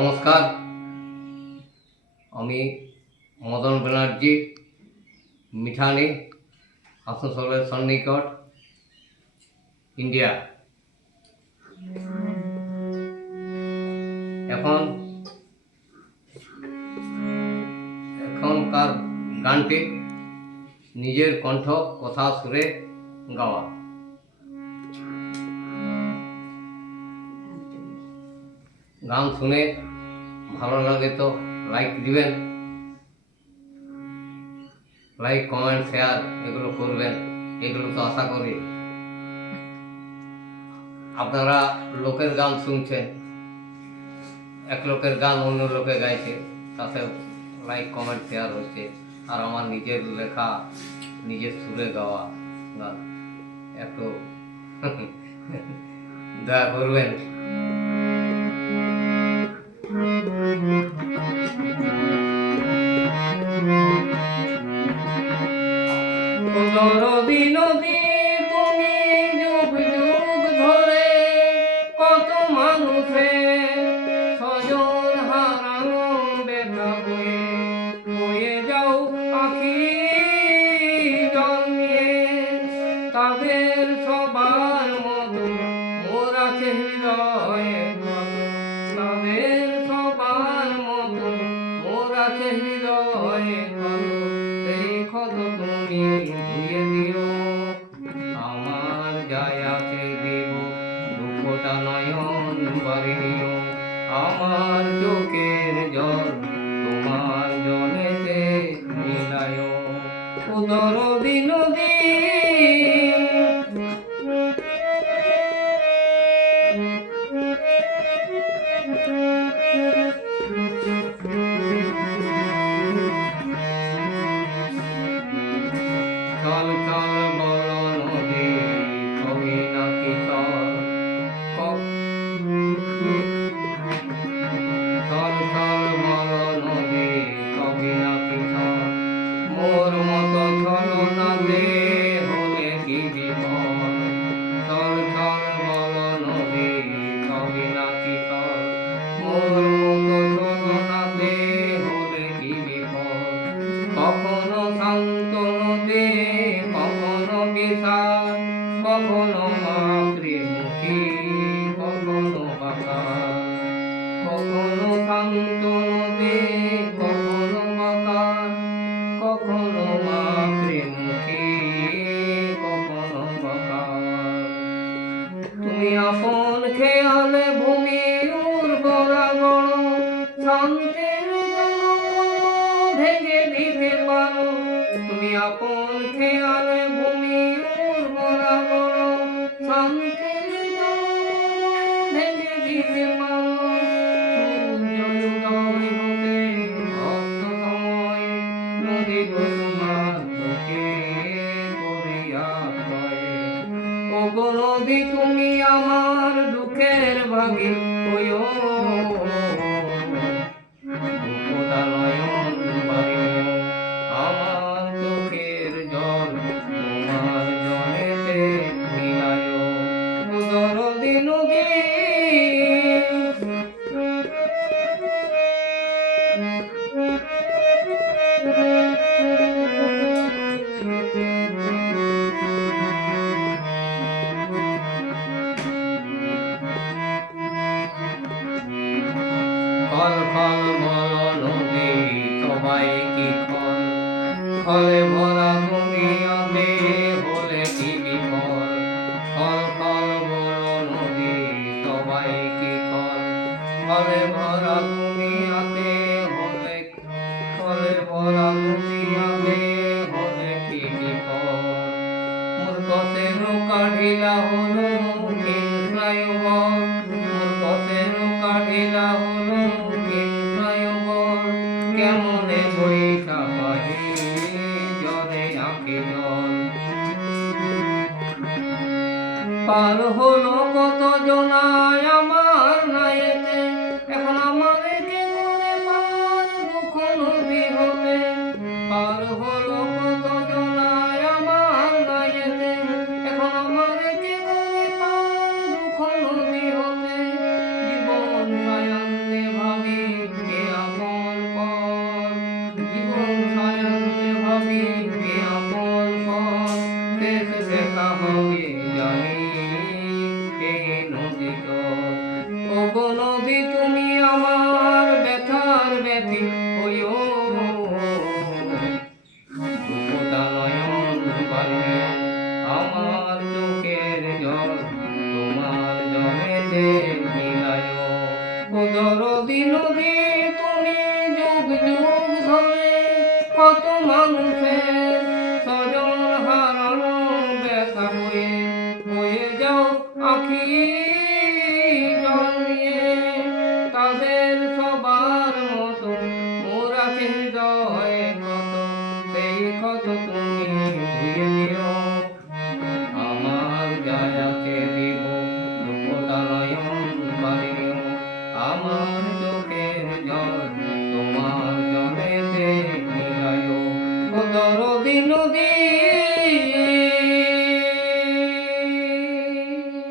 নমস্কার, আমি মদন ব্যানার্জি, মিঠানি, আসানসোলের সন্নিকট, ইন্ডিয়া। এখনকার গানটি নিজের কণ্ঠ কথা সুরে গাওয়া। গান শুনে ভালো লাগে তো লাইক দিবেন, লাইক কমেন্ট শেয়ার এগুলো করবেন, এগুলো তো আশা করি। আপনারা লোকের গান শুনছেন, এক লোকের গান অন্য লোকে গাইছে, তাতে লাইক কমেন্ট শেয়ার হচ্ছে। আর আমার নিজের লেখা নিজের সুরে গাওয়া গান, একটু দয়া করবেন। নদী নদী তুমি যুগ যুগ ধরে কত মানুষের স্বজন হারানো ব্যথা বয়ে যাও আখি জল নিয়ে। তাদের সবার মতো মোর আছে হৃদয়ে ক্ষত, তাদের সবার মতো মোর আছে হৃদয়ে ক্ষত। সেই ক্ষত তুমি ধুয়ে দিও, আমার যায় আছে দেব দুঃখটা নয়ন বাড়ি নিও। আমার চোখের জল তোমার জলেতে মিলায়। নদী নদী চল চল বলো নদী কবি নাকি চল, চল চল বলো নদী কবি নাকি চল। মোর মতো ছলনাতে হলে কি বিপদ, চল চল বলো নদী কবি নাকি চল। মোর মতো ছলনাতে হলে কি বিপদ, কখনো শান্ত নদী কখনো বিষাদ, কখনো মাতৃমুখী কখনো বাঁকা। কখনো শান্ত নদী কখনো বাঁকা, কখনো মাতৃমুখী কখনো বাঁকা। তুমি আপন খেয়ালে ভূমি উর্বরা গড়, শান্তির ভেঙে দিতে পারো। তুমি আপন খেয়ালে ভূমি উর্বরা গড়, শান্তির ভেঙে দিতে পারো। সূর্যোদয় হতে অস্ত সময় নদী তোমার বুকে করিয়া ক্ষয়। ওগো নদী তুমি আমার দুঃখের ভাগী হইও, দুঃখটা নয়ন বাড়ি নিও। আমার চোখের জল তোমার জলেতে মিলায়। নদী নদী খল খল বলো নদী সবাই কি খল, খলে ভরা দুনিয়াতে হলে কি বিপদ। খল খল বলো নদী সবাই কি খল, খলে ভরা দুনিয়াতে হলে, খলে ভরা দুনিয়াতে হলে কি বিপদ। মূর্খদের কাঠিলা হলো হিংসায়বর, মূর্খদের কাঠিলা হলো হিংসায়বর। কেমনে বৈশা পাহি জলে আঁকে জল, পার হলো কত জনায় আমার নাইতে। এখন আমার কে করে পার দুঃখ নদী হতে, পার হলো কত জনায় আমার নাইতে। এখন আমার কে করে পার দুঃখ নদী হতে। জীবন সায়ান্নে ভাবি জন্ম